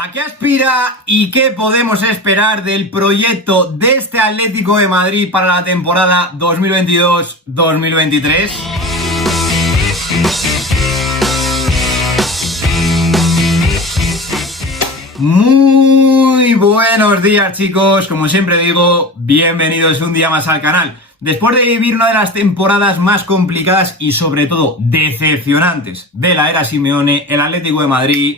¿A qué aspira y qué podemos esperar del proyecto de este Atlético de Madrid para la temporada 2022-2023? Muy buenos días, chicos, como siempre digo, bienvenidos un día más al canal. Después de vivir una de las temporadas más complicadas y sobre todo decepcionantes de la era Simeone, el Atlético de Madrid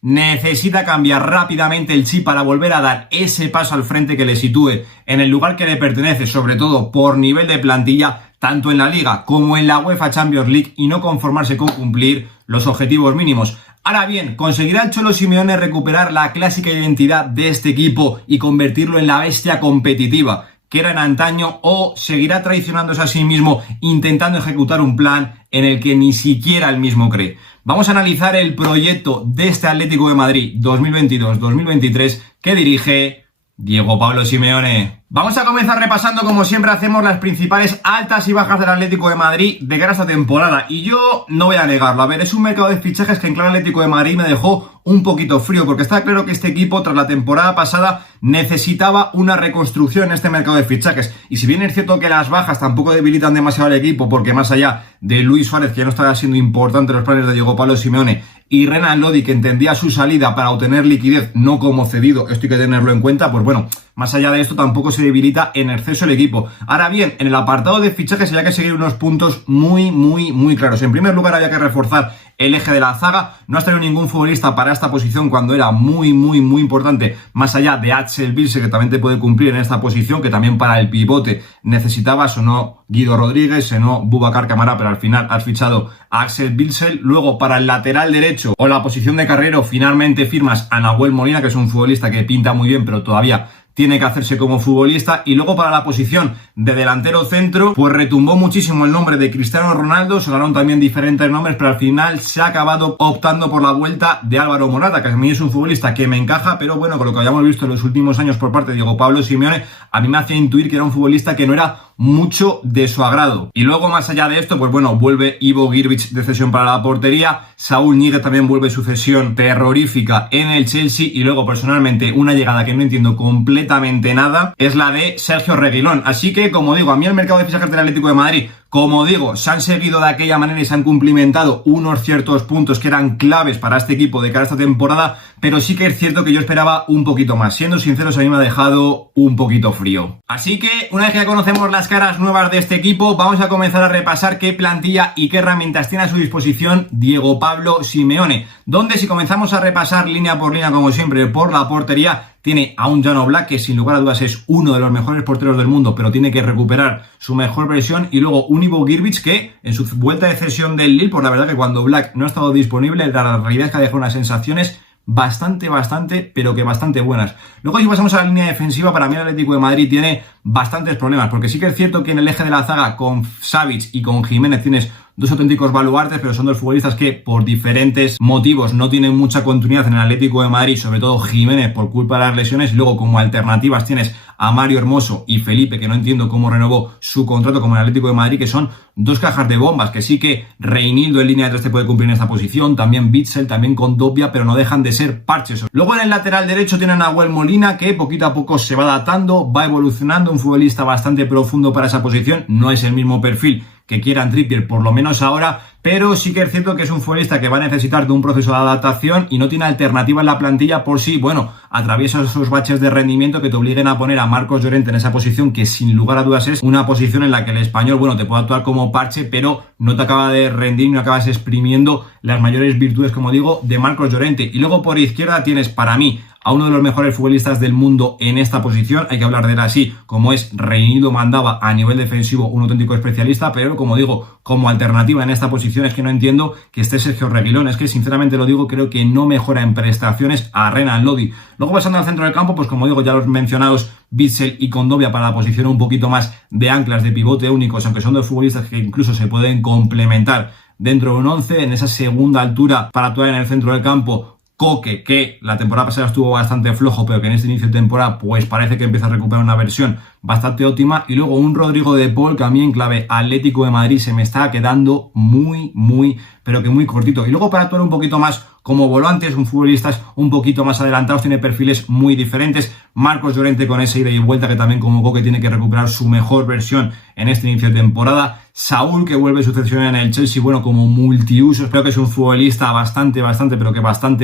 necesita cambiar rápidamente el chip para volver a dar ese paso al frente que le sitúe en el lugar que le pertenece, sobre todo por nivel de plantilla, tanto en la Liga como en la UEFA Champions League, y no conformarse con cumplir los objetivos mínimos. Ahora bien, ¿conseguirá el Cholo Simeone recuperar la clásica identidad de este equipo y convertirlo en la bestia competitiva que era en antaño, o seguirá traicionándose a sí mismo intentando ejecutar un plan en el que ni siquiera él mismo cree? Vamos a analizar el proyecto de este Atlético de Madrid 2022-2023 que dirige Diego Pablo Simeone. Vamos a comenzar repasando, como siempre hacemos, las principales altas y bajas del Atlético de Madrid de cara a esta temporada. Y yo no voy a negarlo. A ver, es un mercado de fichajes que en claro Atlético de Madrid me dejó un poquito frío, porque está claro que este equipo, tras la temporada pasada, necesitaba una reconstrucción en este mercado de fichajes. Y si bien es cierto que las bajas tampoco debilitan demasiado al equipo, porque más allá de Luis Suárez, que ya no estaba siendo importante en los planes de Diego Pablo Simeone, y Renan Lodi, que entendía su salida para obtener liquidez, no como cedido, esto hay que tenerlo en cuenta, pues bueno, más allá de esto tampoco se debilita en exceso el equipo. Ahora bien, en el apartado de fichajes había que seguir unos puntos muy claros. En primer lugar, había que reforzar el eje de la zaga. No ha traído ningún futbolista para esta posición cuando era muy importante, más allá de Axel Witsel, que también te puede cumplir en esta posición, que también para el pivote necesitabas, o no Guido Rodríguez, o no Boubacar Kamara, pero al final has fichado a Axel Witsel. Luego, para el lateral derecho o la posición de carrero, finalmente firmas a Nahuel Molina, que es un futbolista que pinta muy bien, pero todavía tiene que hacerse como futbolista. Y luego, para la posición de delantero centro, pues retumbó muchísimo el nombre de Cristiano Ronaldo, sonaron también diferentes nombres, pero al final se ha acabado optando por la vuelta de Álvaro Morata, que a mí es un futbolista que me encaja, pero bueno, con lo que habíamos visto en los últimos años por parte de Diego Pablo Simeone, a mí me hacía intuir que era un futbolista que no era mucho de su agrado. Y luego, más allá de esto, pues bueno, vuelve Ivo Grbić de cesión para la portería, Saúl Ñíguez también vuelve su cesión terrorífica en el Chelsea, y luego, personalmente, una llegada que no entiendo completamente nada es la de Sergio Reguilón. Así que, como digo, a mí el mercado de fichajes del Atlético de Madrid, como digo, se han seguido de aquella manera y se han cumplimentado unos ciertos puntos que eran claves para este equipo de cara a esta temporada, pero sí que es cierto que yo esperaba un poquito más. Siendo sinceros, a mí me ha dejado un poquito frío. Así que, una vez que ya conocemos las caras nuevas de este equipo, vamos a comenzar a repasar qué plantilla y qué herramientas tiene a su disposición Diego Pablo Simeone. Donde, si comenzamos a repasar línea por línea, como siempre, por la portería, tiene a un Jan Oblak, que sin lugar a dudas es uno de los mejores porteros del mundo, pero tiene que recuperar su mejor versión. Y luego un Ivo Grbić, que en su vuelta de cesión del Lille, pues la verdad que cuando Oblak no ha estado disponible, la realidad es que ha dejado unas sensaciones bastante, pero que bastante buenas. Luego, si pasamos a la línea defensiva, para mí el Atlético de Madrid tiene bastantes problemas, porque sí que es cierto que en el eje de la zaga, con Savic y con Jiménez, tienes dos auténticos baluartes, pero son dos futbolistas que por diferentes motivos no tienen mucha continuidad en el Atlético de Madrid, sobre todo Jiménez por culpa de las lesiones. Y luego, como alternativas, tienes a Mario Hermoso y Felipe, que no entiendo cómo renovó su contrato como el Atlético de Madrid, que son dos cajas de bombas, que sí que Reinildo en línea de tres te puede cumplir en esta posición, también Witsel, también Kondogbia, pero no dejan de ser parches. Luego, en el lateral derecho tienen a Nahuel Molina, que poquito a poco se va adaptando, va evolucionando, un futbolista bastante profundo para esa posición. No es el mismo perfil que quieran Trippier, por lo menos ahora, pero sí que es cierto que es un futbolista que va a necesitar de un proceso de adaptación y no tiene alternativa en la plantilla por si, bueno, atraviesa esos baches de rendimiento que te obliguen a poner a Marcos Llorente en esa posición, que sin lugar a dudas es una posición en la que el español, bueno, te puede actuar como parche, pero no te acaba de rendir, no acabas exprimiendo las mayores virtudes, como digo, de Marcos Llorente. Y luego por izquierda tienes, para mí, a uno de los mejores futbolistas del mundo en esta posición, hay que hablar de él así, como es Reinildo Mandava, a nivel defensivo un auténtico especialista, pero como digo, como alternativa en esta posición es que no entiendo que esté Sergio Reguilón. Es que sinceramente lo digo, creo que no mejora en prestaciones a Renan Lodi. Luego, pasando al centro del campo, pues como digo, ya los mencionados Witsel y Kondogbia para la posición un poquito más de anclas, de pivote únicos, aunque son dos futbolistas que incluso se pueden complementar dentro de un 11, en esa segunda altura para actuar en el centro del campo. Coque, que la temporada pasada estuvo bastante flojo, pero que en este inicio de temporada pues parece que empieza a recuperar una versión bastante óptima. Y luego un Rodrigo de Paul, que a mí en clave Atlético de Madrid se me está quedando muy, pero que muy cortito. Y luego, para actuar un poquito más como volantes, son futbolistas un poquito más adelantados, tiene perfiles muy diferentes. Marcos Llorente con esa ida y vuelta que también como Coque tiene que recuperar su mejor versión en este inicio de temporada. Saúl, que vuelve sucesión en el Chelsea, bueno, como multiusos, creo que es un futbolista bastante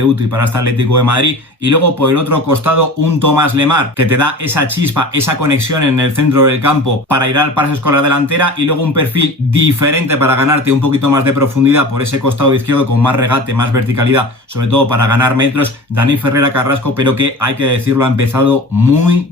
útil para este Atlético de Madrid. Y luego por el otro costado un Thomas Lemar, que te da esa chispa, esa conexión en el centro del campo para ir al pases con la delantera, y luego un perfil diferente para ganarte un poquito más de profundidad por ese costado izquierdo con más regate, más verticalidad, sobre todo para ganar metros. Dani Ferreira Carrasco, pero que hay que decirlo, ha empezado muy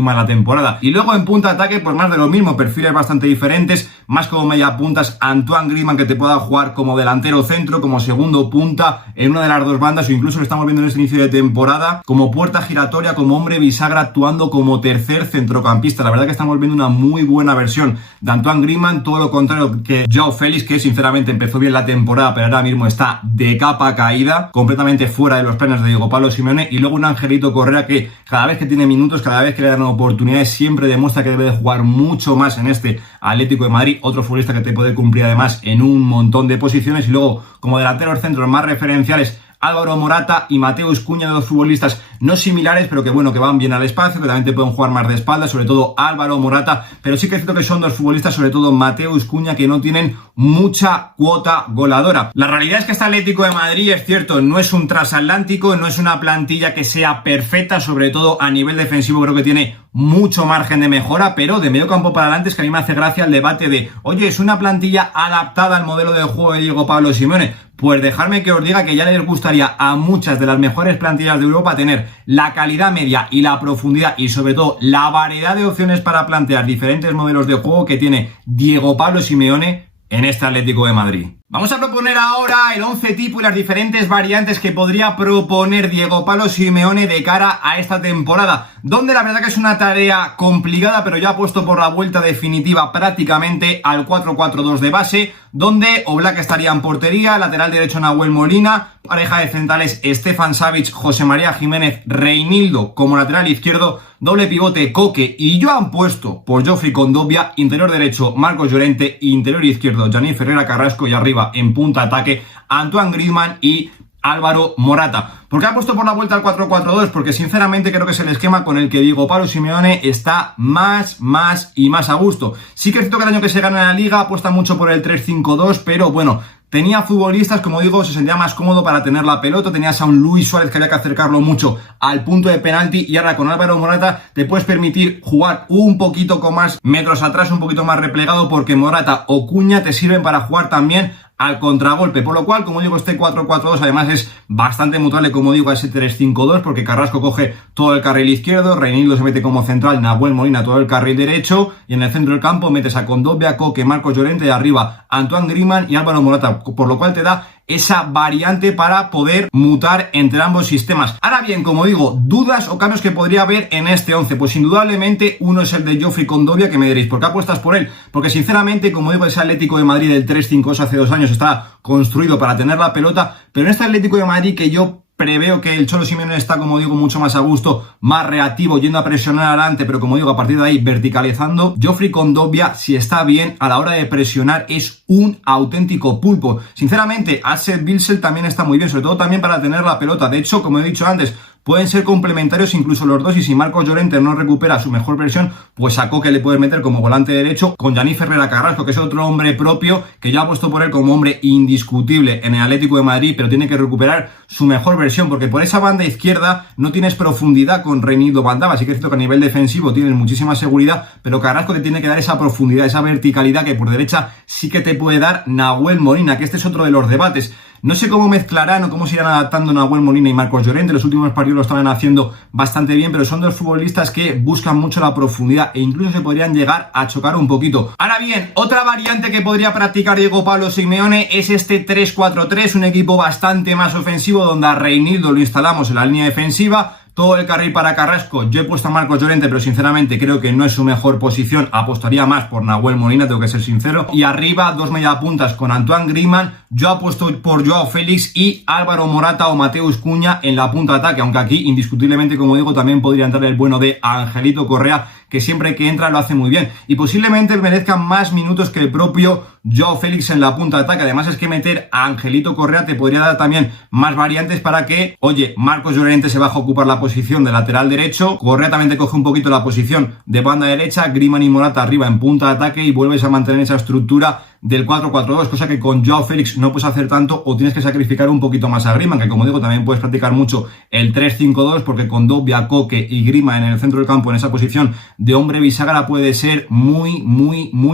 mala temporada. Y luego en punta ataque, pues más de lo mismo, perfiles bastante diferentes, más como media puntas, Antoine Griezmann, que te pueda jugar como delantero centro, como segundo punta en una de las dos bandas, o incluso lo estamos viendo en este inicio de temporada como puerta giratoria, como hombre bisagra, actuando como tercer centrocampista. La verdad que estamos viendo una muy buena versión de Antoine Griezmann, todo lo contrario que Joao Félix, que sinceramente empezó bien la temporada, pero ahora mismo está de capa caída, completamente fuera de los planes de Diego Pablo Simeone. Y luego un Angelito Correa que cada vez que tiene minutos, cada vez que le dan oportunidades, siempre demuestra que debe de jugar mucho más en este Atlético de Madrid. Otro futbolista que te puede cumplir además en un montón de posiciones. Y luego como delanteros centros más referenciales, Álvaro Morata y Mateus Cunha, dos futbolistas no similares, pero que bueno, que van bien al espacio, que también te pueden jugar más de espaldas, sobre todo Álvaro Morata, pero sí que es cierto que son dos futbolistas, sobre todo Mateus Cunha, que no tienen mucha cuota goleadora. La realidad es que este Atlético de Madrid, es cierto, no es un transatlántico, no es una plantilla que sea perfecta, sobre todo a nivel defensivo creo que tiene mucho margen de mejora, pero de medio campo para adelante es que a mí me hace gracia el debate de, oye, es una plantilla adaptada al modelo de juego de Diego Pablo Simeone. Pues dejadme que os diga que ya les gustaría a muchas de las mejores plantillas de Europa tener la calidad media y la profundidad y sobre todo la variedad de opciones para plantear diferentes modelos de juego que tiene Diego Pablo Simeone en este Atlético de Madrid. Vamos a proponer ahora el 11 tipo y las diferentes variantes que podría proponer Diego Pablo Simeone de cara a esta temporada, donde la verdad que es una tarea complicada, pero ya ha puesto por la vuelta definitiva prácticamente al 4-4-2 de base, donde Oblak estaría en portería, lateral derecho Nahuel Molina, pareja de centrales Stefan Savic, José María Jiménez, Reinildo como lateral izquierdo, doble pivote Coque, y yo han puesto por Geoffrey Kondogbia, interior derecho Marcos Llorente, interior izquierdo Dani Ferreira Carrasco y arriba en punta ataque Antoine Griezmann y Álvaro Morata. ¿Por qué ha puesto por la vuelta al 4-4-2? Porque sinceramente creo que es el esquema con el que Diego Pablo Simeone está más a gusto. Sí que es cierto que el año que se gana en la Liga apuesta mucho por el 3-5-2, pero bueno, tenía futbolistas, como digo, se sentía más cómodo para tener la pelota. Tenías a un Luis Suárez que había que acercarlo mucho al punto de penalti, y ahora con Álvaro Morata te puedes permitir jugar un poquito con más metros atrás, un poquito más replegado, porque Morata o Cunha te sirven para jugar también al contragolpe, por lo cual, como digo, este 4-4-2 además es bastante mutable, como digo, a ese 3-5-2, porque Carrasco coge todo el carril izquierdo, Reinildo se mete como central, Nahuel Molina todo el carril derecho, y en el centro del campo metes a Kondogbia, Coque, Marcos Llorente, y arriba Antoine Griezmann y Álvaro Morata, por lo cual te da esa variante para poder mutar entre ambos sistemas. Ahora bien, como digo, dudas o cambios que podría haber en este 11, pues indudablemente uno es el de Geoffrey Kondogbia, que me diréis, ¿por qué apuestas por él? Porque sinceramente, como digo, ese Atlético de Madrid del 3-5-2 hace 2 años está construido para tener la pelota, pero en este Atlético de Madrid que yo preveo que el Cholo Simeone está, como digo, mucho más a gusto, más reactivo, yendo a presionar adelante, pero como digo, a partir de ahí verticalizando. Geoffrey Kondogbia, si está bien a la hora de presionar, es un auténtico pulpo. Sinceramente, Asset Bilsel también está muy bien, sobre todo también para tener la pelota. De hecho, como he dicho antes, pueden ser complementarios incluso los dos, y si Marcos Llorente no recupera su mejor versión, pues a Coque le puede meter como volante derecho con Dani Ferreira Carrasco, que es otro hombre propio, que ya ha puesto por él como hombre indiscutible en el Atlético de Madrid, pero tiene que recuperar su mejor versión, porque por esa banda izquierda no tienes profundidad con Reinildo Bandaba. Así que es cierto que a nivel defensivo tienes muchísima seguridad, pero Carrasco te tiene que dar esa profundidad, esa verticalidad que por derecha sí que te puede dar Nahuel Molina, que este es otro de los debates. No sé cómo mezclarán o cómo se irán adaptando Nahuel Molina y Marcos Llorente. Los últimos partidos lo estaban haciendo bastante bien, pero son dos futbolistas que buscan mucho la profundidad e incluso se podrían llegar a chocar un poquito. Ahora bien, otra variante que podría practicar Diego Pablo Simeone es este 3-4-3, un equipo bastante más ofensivo, donde a Reinildo lo instalamos en la línea defensiva, todo el carril para Carrasco. Yo he puesto a Marcos Llorente, pero sinceramente creo que no es su mejor posición. Apostaría más por Nahuel Molina, tengo que ser sincero. Y arriba, dos mediapuntas con Antoine Griezmann. Yo apuesto por Joao Félix y Álvaro Morata o Mateus Cunha en la punta de ataque. Aunque aquí, indiscutiblemente, como digo, también podría entrar el bueno de Angelito Correa, que siempre que entra lo hace muy bien y posiblemente merezca más minutos que el propio Joao Félix en la punta de ataque. Además es que meter a Angelito Correa te podría dar también más variantes para que, oye, Marcos Llorente se baja a ocupar la posición de lateral derecho, Correa también te coge un poquito la posición de banda derecha, Griezmann y Morata arriba en punta de ataque y vuelves a mantener esa estructura del 4-4-2, cosa que con Joao Félix no puedes hacer tanto o tienes que sacrificar un poquito más a Griezmann, que como digo también puedes practicar mucho el 3-5-2 porque con Dobia, Koke y Griezmann en el centro del campo en esa posición de hombre bisagra puede ser muy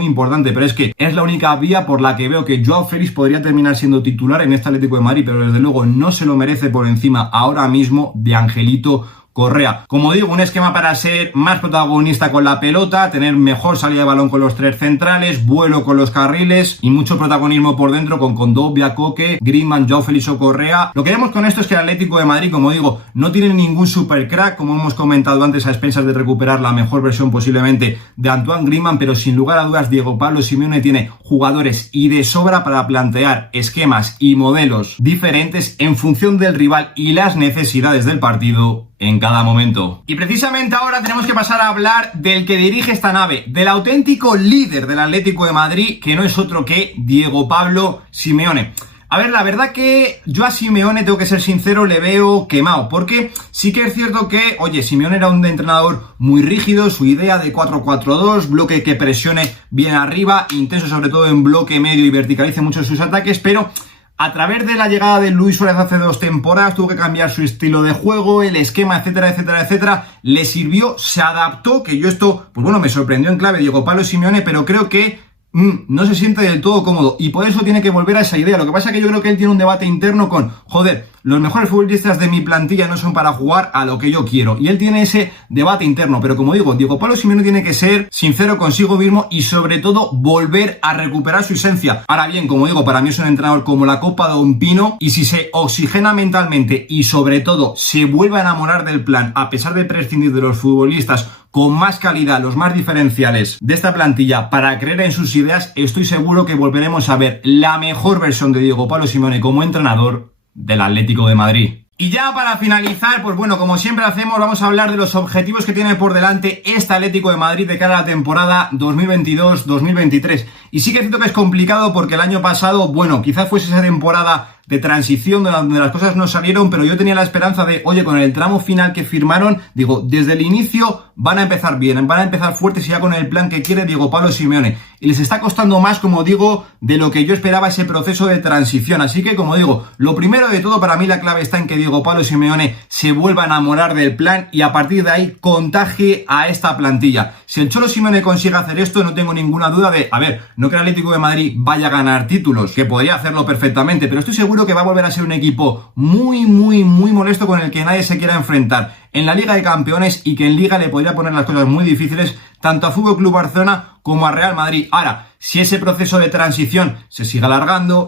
importante, pero es que es la única vía por la que veo que Joao Félix podría terminar siendo titular en este Atlético de Madrid, pero desde luego no se lo merece por encima ahora mismo de Angelito Correa. Como digo, un esquema para ser más protagonista con la pelota, tener mejor salida de balón con los tres centrales, vuelo con los carriles y mucho protagonismo por dentro con Kondogbia, Koke, Griezmann, Joao Félix o Correa. Lo que vemos con esto es que el Atlético de Madrid, como digo, no tiene ningún super crack, como hemos comentado antes, a expensas de recuperar la mejor versión posiblemente de Antoine Griezmann, pero sin lugar a dudas Diego Pablo Simeone tiene jugadores y de sobra para plantear esquemas y modelos diferentes en función del rival y las necesidades del partido en cada momento. Y precisamente ahora tenemos que pasar a hablar del que dirige esta nave, del auténtico líder del Atlético de Madrid, que no es otro que Diego Pablo Simeone. A ver, la verdad que yo a Simeone, tengo que ser sincero, le veo quemado, porque sí que es cierto que, oye, Simeone era un entrenador muy rígido, su idea de 4-4-2, bloque que presione bien arriba, intenso sobre todo en bloque medio y verticalice mucho sus ataques, pero a través de la llegada de Luis Suárez hace 2 temporadas tuvo que cambiar su estilo de juego, el esquema, etcétera, le sirvió, se adaptó, que yo esto, pues bueno, me sorprendió en clave Diego Pablo Simeone, pero creo que no se siente del todo cómodo y por eso tiene que volver a esa idea. Lo que pasa es que yo creo que él tiene un debate interno con, joder, los mejores futbolistas de mi plantilla no son para jugar a lo que yo quiero, y él tiene ese debate interno, pero como digo, Diego Pablo Simeone tiene que ser sincero consigo mismo y sobre todo volver a recuperar su esencia. Ahora bien, como digo, para mí es un entrenador como la copa de un pino, y si se oxigena mentalmente y sobre todo se vuelve a enamorar del plan a pesar de prescindir de los futbolistas con más calidad, los más diferenciales de esta plantilla para creer en sus ideas, estoy seguro que volveremos a ver la mejor versión de Diego Pablo Simeone como entrenador del Atlético de Madrid. Y ya para finalizar, pues bueno, como siempre hacemos, vamos a hablar de los objetivos que tiene por delante este Atlético de Madrid de cara a la temporada 2022-2023. Y sí que es cierto que es complicado porque el año pasado, bueno, quizás fuese esa temporada de transición donde las cosas no salieron, pero yo tenía la esperanza de, oye, con el tramo final que firmaron, digo, desde el inicio van a empezar bien, van a empezar fuertes y ya con el plan que quiere Diego Pablo Simeone. Y les está costando más, como digo, de lo que yo esperaba ese proceso de transición. Así que, como digo, lo primero de todo para mí la clave está en que Diego Pablo Simeone se vuelva a enamorar del plan y a partir de ahí contagie a esta plantilla. Si el Cholo Simeone consigue hacer esto, no tengo ninguna duda de, a ver, no que el Atlético de Madrid vaya a ganar títulos, que podría hacerlo perfectamente, pero estoy seguro que va a volver a ser un equipo muy molesto con el que nadie se quiera enfrentar en la Liga de Campeones y que en Liga le podría poner las cosas muy difíciles tanto a Fútbol Club Barcelona como a Real Madrid. Ahora, si ese proceso de transición se sigue alargando,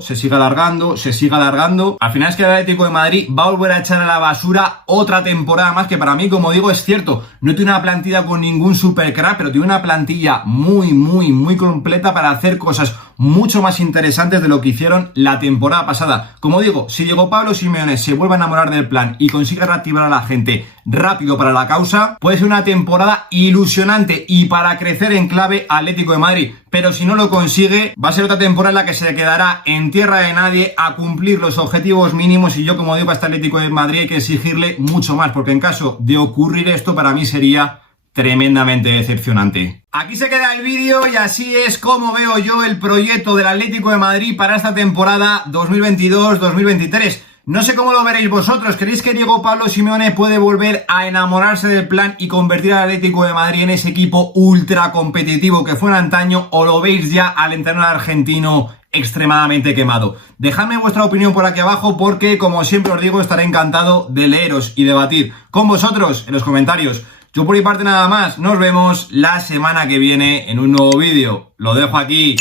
al final es que el Atlético de Madrid va a volver a echar a la basura otra temporada más, que para mí, como digo, es cierto, no tiene una plantilla con ningún super crack, pero tiene una plantilla muy completa para hacer cosas mucho más interesantes de lo que hicieron la temporada pasada. Como digo, si Diego Pablo Simeone se vuelve a enamorar del plan y consigue reactivar a la gente rápido para la causa, puede ser una temporada ilusionante y para crecer en clave Atlético de Madrid. Pero si no lo consigue, va a ser otra temporada en la que se quedará en tierra de nadie a cumplir los objetivos mínimos, y yo, como digo, a este Atlético de Madrid hay que exigirle mucho más, porque en caso de ocurrir esto, para mí sería tremendamente decepcionante. Aquí se queda el vídeo y así es como veo yo el proyecto del Atlético de Madrid para esta temporada 2022-2023. No sé cómo lo veréis vosotros. ¿Creéis que Diego Pablo Simeone puede volver a enamorarse del plan y convertir al Atlético de Madrid en ese equipo ultra competitivo que fue en antaño, o lo veis ya al entrenador argentino extremadamente quemado? Dejadme vuestra opinión por aquí abajo porque, como siempre os digo, estaré encantado de leeros y debatir con vosotros en los comentarios. Yo por mi parte nada más, nos vemos la semana que viene en un nuevo vídeo. Lo dejo aquí.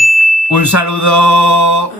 Un saludo.